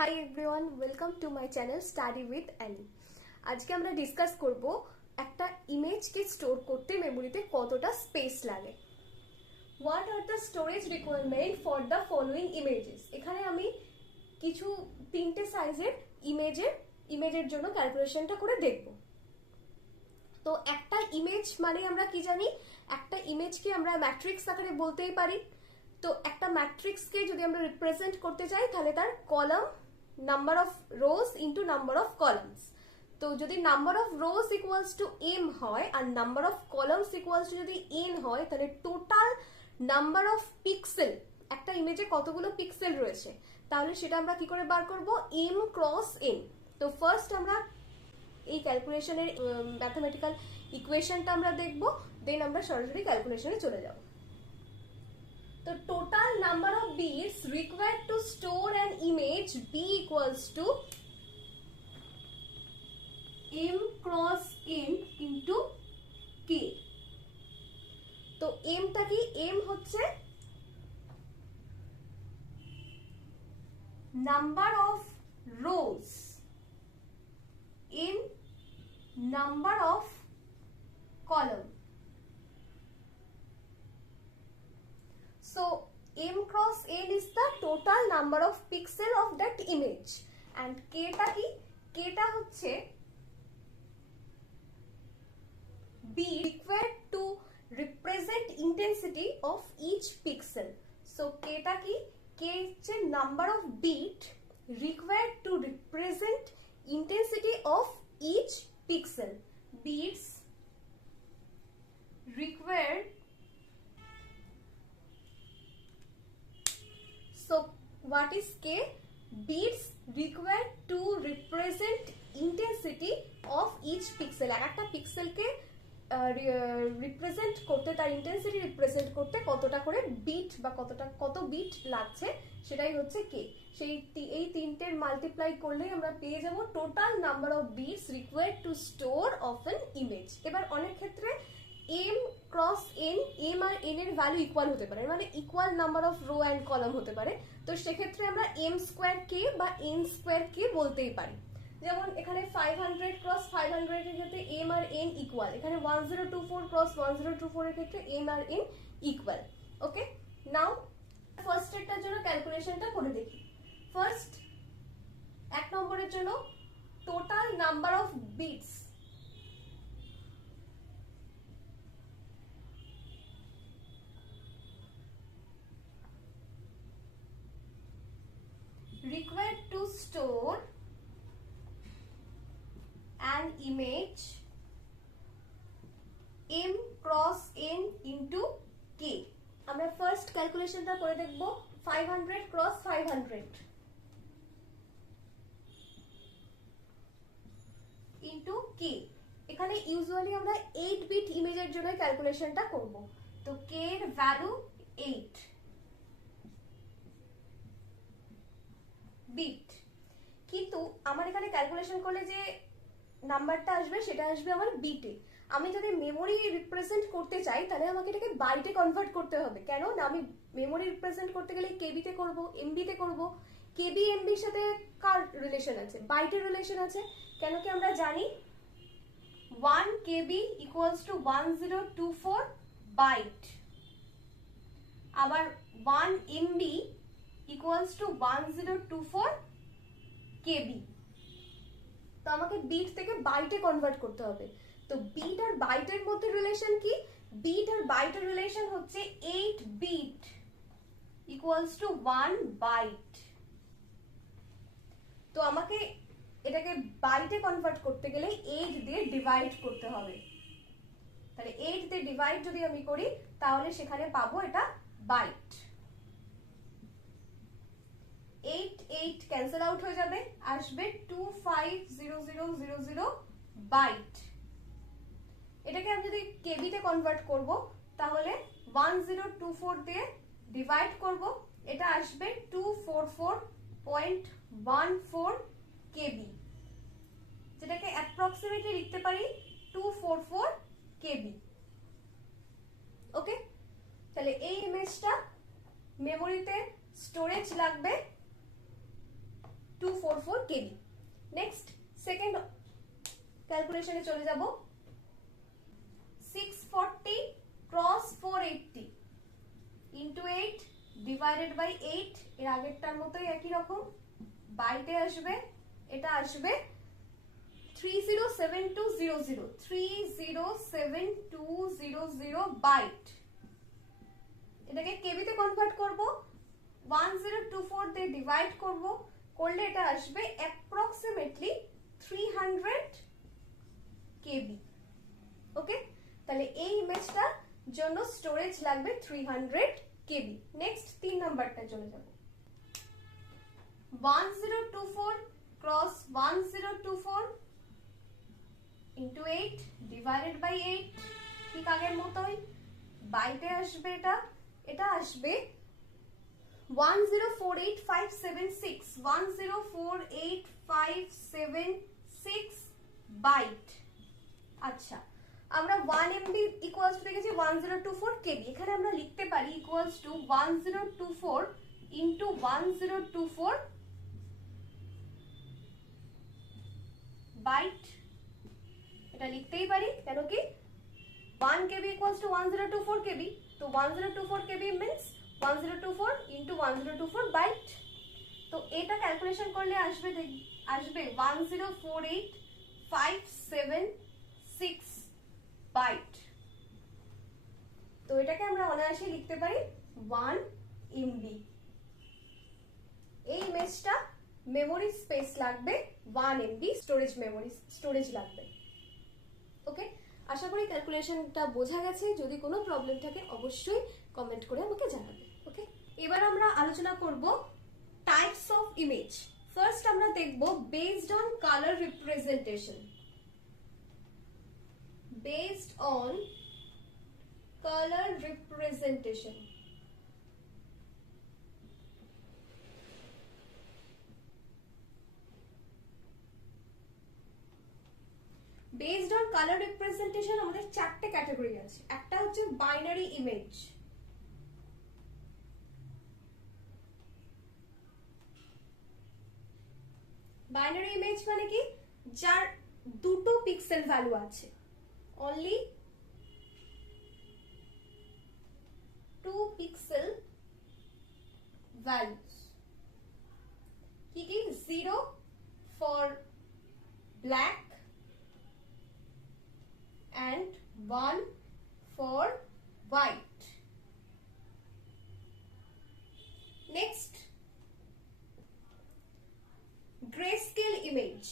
High everyone, welcome to my channel study with Annie. আজকে আমরা discuss করব একটা ইমেজকে স্টোর করতে মেমোরিতে কতটা স্পেস লাগে। What are the storage requirement for the following images. এখানে আমি কিছু তিনটে সাইজের ইমেজের জন্য ক্যালকুলেশনটা করে দেখব। তো একটা ইমেজ মানে আমরা কি জানি, একটা ইমেজকে আমরা ম্যাট্রিক্স আকারে বলতেই পারি। তো একটা ম্যাট্রিক্সকে যদি আমরা রিপ্রেজেন্ট করতে চাই তাহলে তার column number of rows into number of columns. তো যদি number of rows equals to M হয় আর number of columns equals to যদি এন হয়, তাহলে টোটাল নাম্বার অফ পিক্সেল, একটা ইমেজে কতগুলো পিক্সেল রয়েছে, তাহলে সেটা আমরা কি করে বার করব, এম ক্রস এন। তো ফার্স্ট আমরা এই ক্যালকুলেশনের ম্যাথমেটিক্যাল ইকুয়েশনটা আমরা দেখব, দেন আমরা সরাসরি ক্যালকুলেশনে চলে যাব। The total number of bits required to store an image B equals to M cross N into K. তো M টা কি? M হচ্ছে number of rows, N number of column. So M cross N is the total number of pixel of that image, and K টা কি? K টা হচ্ছে B required to represent intensity of each pixel. So K টা কি? K হচ্ছে number of bit required to represent intensity of each pixel. Bits required. So what is K? Bits required to represent intensity of each pixel. একটা পিক্সেলকে represent করতে, তার intensity represent করতে কতটা করে bit বা কত বিট লাগছে, সেটাই হচ্ছে কে। এই তিনটের মাল্টিপ্লাই করলেই আমরা পেয়ে যাব total number of bits required to store of an image. এবার অনেক ক্ষেত্রে এম ক্রস এন, এম আর এন এর ভ্যালু ইকুয়াল হতে পারে, মানে equal number of row and column হতে পারে। তো সেক্ষেত্রে আমরা এম স্কোয়ার কে বা এন স্কোয়ার কে বলতেই পারি। যেমন এখানে 500 ক্রস 500 এর ক্ষেত্রে এম আর এন ইকুয়াল, এখানে 1024 ক্রস 1024 এর ক্ষেত্রে এম আর N equal. Okay, now first এরটার জন্য ক্যালকুলেশনটা করে দেখি। ফার্স্ট এক নম্বরের জন্য total number of bits required to store an image M cross N into K. আমরা ফার্স্ট ক্যালকুলেশনটা করে দেখব। 500 ক্রস 500 ইনটু K। এখানে ইউজুয়ালি আমরা 8 বিট ইমেজের জন্য ক্যালকুলেশনটা করব। তো K এর ভ্যালু 8 বিট, কিন্তু আমার এখানে ক্যালকুলেশন করলে যে নাম্বারটা আসবে সেটা আসবে আমার বিটে। আমি যদি মেমোরি রিপ্রেজেন্ট করতে চাই তাহলে আমাকে এটাকে বাইটে কনভার্ট করতে হবে। কেন না, আমি মেমোরি রিপ্রেজেন্ট করতে গেলে কেবিতে করব, এমবিতে করব। কেবি এমবির সাথে কার রিলেশন আছে? বাইটের রিলেশন আছে। কেন কি আমরা জানি 1 কেবি ইকুয়ালস টু 1024 বাইট, আবার 1 এমবি equals to 1024 KB। তো আমাকে বিট থেকে বাইটে কনভার্ট করতে হবে। তো বিট আর বাইটের মধ্যে রিলেশন কি? বিট আর বাইটের রিলেশন হচ্ছে 8 বিট equals to 1 বাইট। তো আমাকে এটাকে বাইটে কনভার্ট করতে গেলে 8 দিয়ে ডিভাইড করতে হবে। তাহলে 8 দিয়ে ডিভাইড যদি আমি করি তাহলে সেখানে পাবো এটা বাইট। 8 ক্যান্সেল আউট হয়ে যাবে, আসবে 250000 বাইট। এটাকে আমি যদি কেবিতে কনভার্ট করব তাহলে 1024 দিয়ে ডিভাইড করব, এটা আসবে 244.14 কেবি, যেটাকে অ্যাপ্রক্সিমেটলি লিখতে পারি 244 কেবি। ওকে, তাহলে এই ইমেজটা মেমোরিতে স্টোরেজ লাগবে 244 কেবি। নেক্সট সেকেন্ড ক্যালকুলেশনে চলে যাব। 640 ক্রস 480 ইন্টু 8 ডিভাইডেড বাই 8, এর আগেরটার মতোই একই রকম বাইটে আসবে, এটা আসবে 307200 307200 বাইট। এটাকে কেবিতে কনভার্ট করব, 1024 দিয়ে ডিভাইড করব, করলে এটা আসবে অ্যাপ্রক্সিমেটলি 300 কেবি। ওকে, তাহলে এই ইমেজটার জন্য স্টোরেজ লাগবে 300 কেবি। নেক্সট 3 নাম্বারটা চলে যাব। 1024 ক্রস 1024 ইন্টু 8 ডিভাইডেড বাই 8, ঠিক আগের মতোই বাইটে আসবে, এটা আসবে 1048576 1048576 বাইট। আচ্ছা, আমরা 1 MB ইকুয়ালস টু দেখেছি 1024 কেবি, এখানে আমরা লিখতে পারি ইকুয়ালস টু 1024 ইন্টু 1024 বাইট। এটা লিখতেই পারি, কেন কি 1 কেবি ইকুয়ালস টু 1024 কেবি, তো 1024 কেবি মিন্স 1024 ইন্টু 1024 বাইট। তো এটা ক্যালকুলেশন করলে আসবে 1048576 বাইট। তো এটাকে আমরা অনায়াসে লিখতে পারি 1 MB। এই ইমেজটা মেমোরি স্পেস লাগবে 1 MB স্টোরেজ লাগবে। ওকে, আশা করি ক্যালকুলেশনটা বোঝা গেছে। যদি কোনো প্রবলেম থাকে অবশ্যই কমেন্ট করে আমাকে জানাবে। ওকে, এবার আমরা আলোচনা করব টাইপস অফ ইমেজ। ফার্স্ট আমরা দেখব based on colour representation. Based on colour representation, based on colour representation আমাদের 4টে ক্যাটাগরি আছে। একটা হচ্ছে বাইনারি ইমেজ। বাইনারি ইমেজ মানে কি, যার দুটো পিক্সেল ভ্যালু আছে, অনলি 2 পিক্সেল ভ্যালুস। কি কি, 0 for black and 1 for white. Next, grayscale image.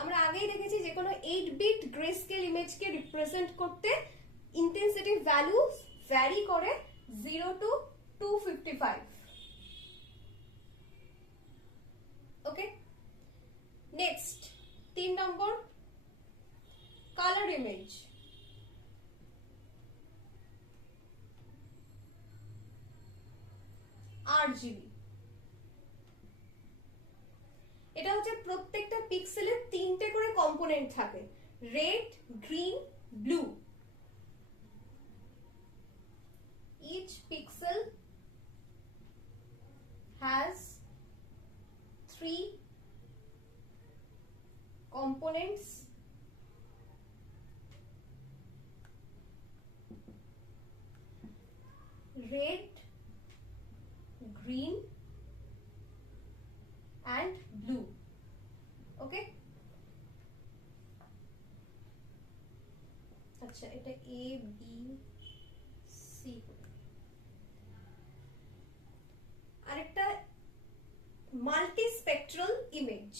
আমরা আগেই দেখেছি যে কোনো 8 বিট গ্রেস্কেল ইমেজকে রিপ্রেজেন্ট করতে ইন্টেন্সিটি ভ্যালুস ভ্যারি করে 0 to 255। Okay, next 3 number colour image. RGB, এটা হচ্ছে প্রত্যেকটা পিক্সেলের 3টে করে কম্পোনেন্ট থাকে, red, green, blue. Each pixel has 3 components, red, green and blue. Okay, আচ্ছা, এটা A B C। আরেকটা multi spectral image.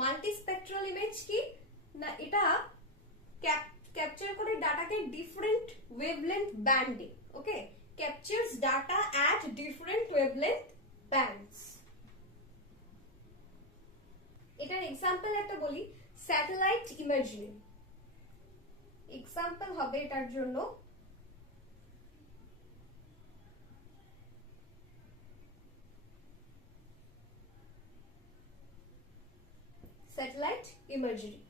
Multi spectral image কি না, এটা ক্যাপচার করে ডাটাকে ডিফারেন্ট ওয়েভলেন্থ ব্যান্ডে। Okay, captures data at different wavelength bands. এটার এক্সাম্পল একটা বলি, স্যাটেলাইট ইমেজিং। এক্সাম্পল হবে এটার জন্য স্যাটেলাইট ইমেজারি।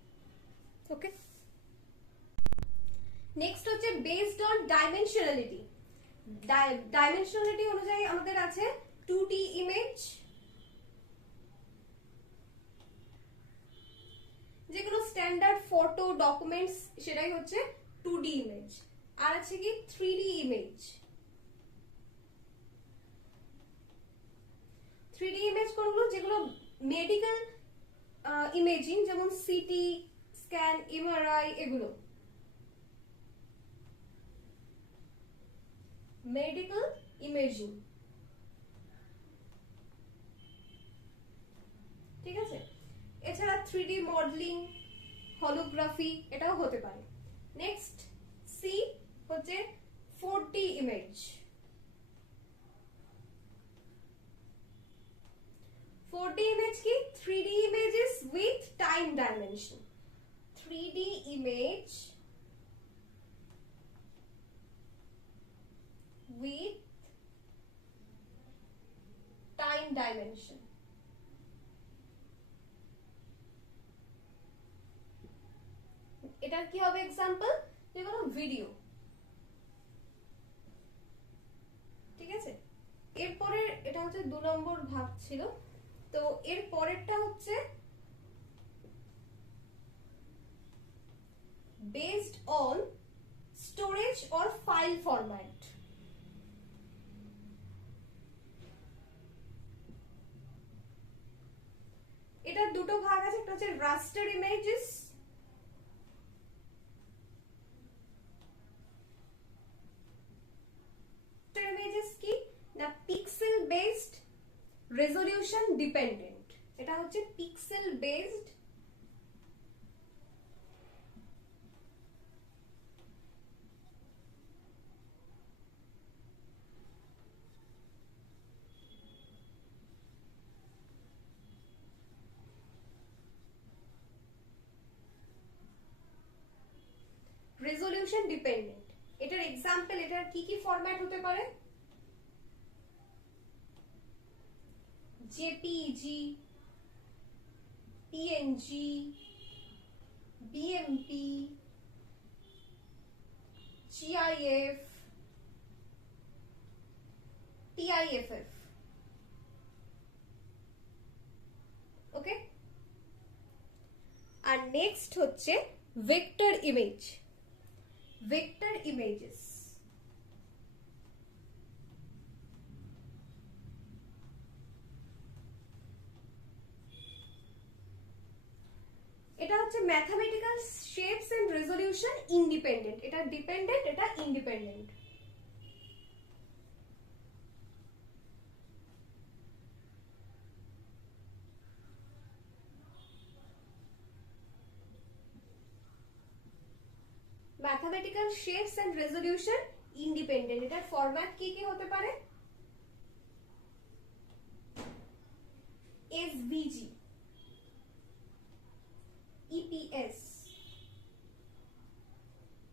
ওকে, নেক্সট হচ্ছে বেসড অন ডাইমেনশনালিটি। ডাইমেনশনালিটি অনুযায়ী আমাদের আছে 2D ইমেজ, যেগুলো স্ট্যান্ডার্ড ফটো ডকুমেন্টস সেটাই হচ্ছে 2D ইমেজ। আর আছে কি 3D ইমেজ। 3D ইমেজ কোনগুলো? যেগুলো মেডিকেল ইমেজিং, যেমন সিটি স্ক্যান, এমআরআই, এগুলো মেডিকেল ইমেজিং। ঠিক আছে, এছাড়া 3D মডেলিং, হলোগ্রাফি এটাও হতে পারে। নেক্সট সি হচ্ছে 4D ইমেজ। 4D ইমেজ কি? 3D images with time dimension. 3D image with time dimension. এটার কি হবে এক্সাম্পল? যেগুলো ভিডিও। ঠিক আছে, এরপরে এটা হচ্ছে 2 নম্বর ভাগ ছিল। তো এর পরেরটা হচ্ছে based on storage or file format. এটার দুটো ভাগ আছে, একটা হচ্ছে raster images, কি না pixel based resolution dependent। এটা হচ্ছে pixel based রেজলিউশন ডিপেন্ডেন্ট। এটার এক্সাম্পল, এটার কি কি ফরম্যাট হতে পারে? JPEG, PNG, BMP, GIF, TIFF. Okay, আর নেক্সট হচ্ছে ভেক্টর ইমেজ। ভেক্টর ইমেজেস এটা হচ্ছে mathematical shapes and resolution independent. এটা ডিপেন্ডেন্ট, এটা independent. Mathematical shapes and resolution independent. এটার ফরম্যাট কি কি হতে পারে? SVG, EPS,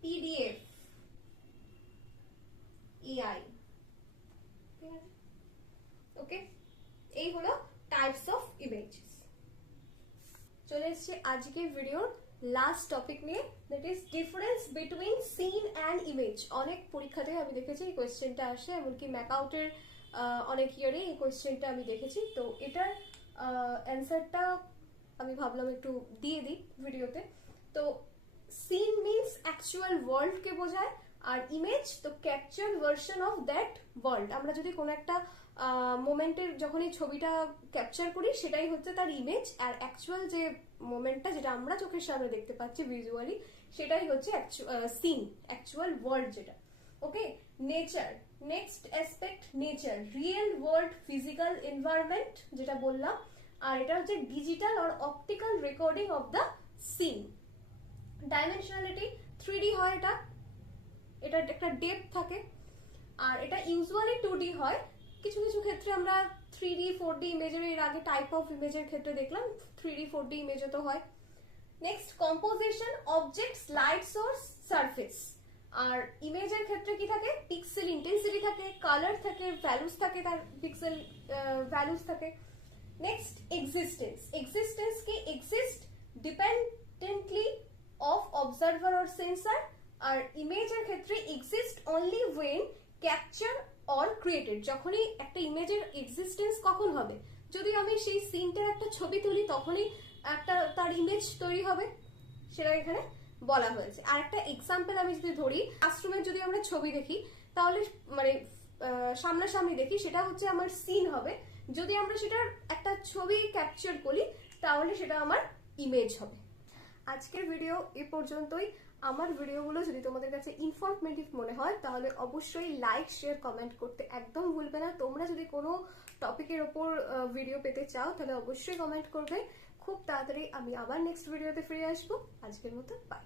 PDF, AI. Okay, এই হলো টাইপস অফ ইমেজেস। চলে এসেছি আজকের ভিডিওর লাস্ট টপিক নিয়ে, that is difference between scene and image. অনেক পরীক্ষাতে আমি দেখেছি এই কোয়েশ্চেনটা আসে, এমনকি ম্যাকআউটের অনেক ইয়ারে এই কোয়েশ্চেনটা আমি দেখেছি। তো এটার অ্যান্সারটা আমি ভাবলাম একটু দিয়ে দিই ভিডিওতে। তো সিন মিনস অ্যাকচুয়াল ওয়ার্ল্ডকে বোঝায়, আর ইমেজ তো capture version of that world. আমরা যদি কোনো একটা মোমেন্টের যখন এই ছবিটা ক্যাপচার করি সেটাই হচ্ছে তার ইমেজ, আর অ্যাকচুয়াল যে মোমেন্টটা যেটা আমরা চোখের সামনে দেখতে পাচ্ছি ভিজুয়ালি সেটাই হচ্ছে সিন, অ্যাকচুয়াল ওয়ার্ল্ড যেটা। Okay, nature, next aspect nature, real world physical environment যেটা বললাম, আর এটা হচ্ছে ডিজিটাল আর optical recording of the scene. Dimensionality 3D হয়, এটা একটা ডেপথ থাকে, আর এটা ইউজুয়ালি 2D হয়। কিছু কিছু ক্ষেত্রে আমরা 3D 4D ইমেজের এর আগে টাইপ অফ ইমেজের ক্ষেত্রে দেখলাম 3D 4D ইমেজও তো হয়। Next composition, objects, light source, surface. আর ইমেজের ক্ষেত্রে কি থাকে? পিক্সেল ইন্টেন্সিটি থাকে, কালার থাকে, ভ্যালুস থাকে, তার পিক্সেল ভ্যালুস থাকে। নেক্সট এক্সিস্টেন্স, এক্সিস্টেন্স কি? Exist dependently of observer or sensor, আর ইমেজের ক্ষেত্রে exist only when capture or created. যখনই একটা ইমেজের এক্সিস্টেন্স কখন হবে, যদি আমি সেই সিনটার একটা ছবি তুলি তখনই একটা তার ইমেজ তৈরি হবে, সেটা এখানে বলা হয়েছে। আর একটা এক্সাম্পল আমি যদি ধরি, ক্লাসরুমের যদি আমরা ছবি দেখি তাহলে মানে সামনাসামনি দেখি, সেটা হচ্ছে আমার সিন হবে। যদি আমরা সেটার একটা ছবি ক্যাপচার করি তাহলে সেটা আমার ইমেজ হবে। আজকের ভিডিও এ পর্যন্তই। আমার ভিডিওগুলো যদি তোমাদের কাছে ইনফরমেটিভ মনে হয় তাহলে অবশ্যই লাইক, শেয়ার, কমেন্ট করতে একদম ভুলবে না। তোমরা যদি কোনো টপিকের ওপর ভিডিও পেতে চাও তাহলে অবশ্যই কমেন্ট করবে। খুব তাড়াতাড়ি আমি আবার নেক্সট ভিডিওতে ফিরে আসবো। আজকের মতো বাই।